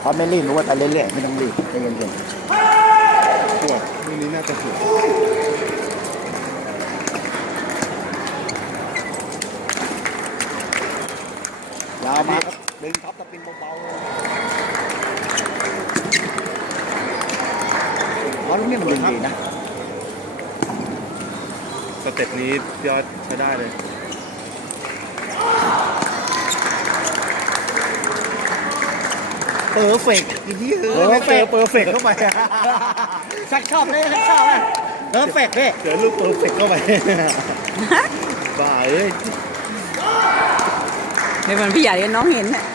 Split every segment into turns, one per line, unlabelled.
ราะไม่รีบรู้ว่าไปเรื่อยๆไม่ต้องรีบใจเย็น
ปวดลูกนี้น่าจะปวด
ยาวมาครับดึงท็อปสปินเบาๆเพราะลูกนี้มันดึงดีนะ
สเต็ปนี้ยอดใช้ได้เลย
เพอร์เฟกต์เพอร์เฟกต์เข้าไปชักชอบเลยชักชอบเลยเพอร์เฟกต์พี่
เจอลูกเพอร์เฟกต์เข้าไปบ้าเอ้ย
ไม่เหมือนพี่ใหญ่กับน้องเห็นน่ะ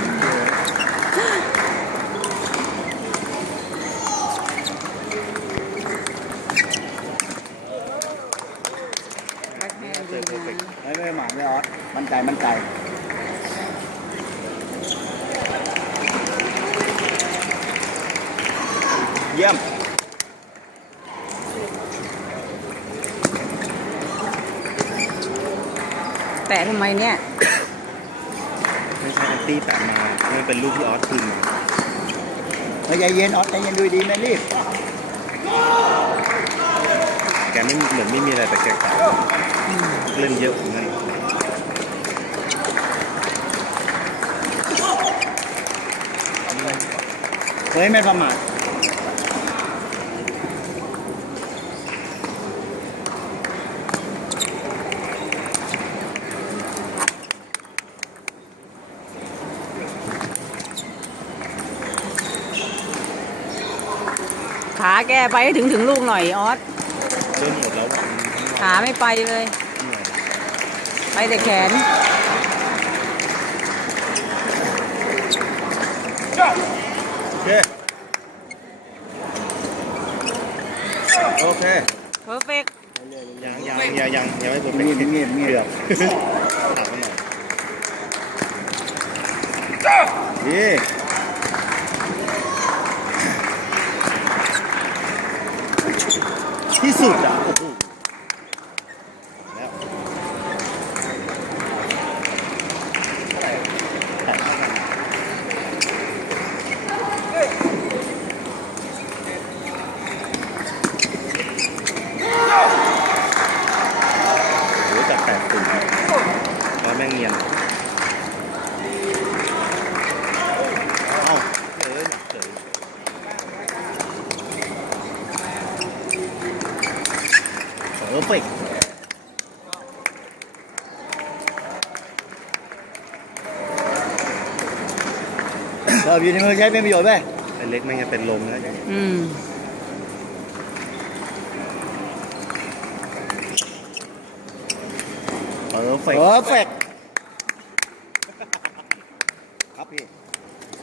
ไม่หมายไม่ออสมั่นใจเยี่ยม
แตะทำไมเนี่ย
ไม่ใช่แอนตี้แต่มาไม่เป็นลูกที่ออสคืน
มาใจเย็นออสใจเย็นดูดีไม่รีบ
แกไม่เหมือนไม่มีอะไรแต่แกเล่นเยอะเหมือนกัน
เฮ้ยไม่ประมาท
ขาแกไปให้ถึงลูกหน่อยออส
เริ่มหมดแล้ว
ขาไม่ไปเลยไปแต่แขน
โอเค
เพอร์เฟกต์
ยังไม่เพอร์เฟกต์
เงียบ
ตัดมาหน่อย
ดีที่สุดอ่ะ
แล้วโหจัดแปดตุ่มแล้วแม่งเนียนเอ้าเฉย
เพอร์เฟกต์อยู่ในมือใช้เป็นประโยชน์ไหม
ไอ้เล็กแม่งจะเป็นลมแล้ว
เพอร์เฟกต์ครับพี่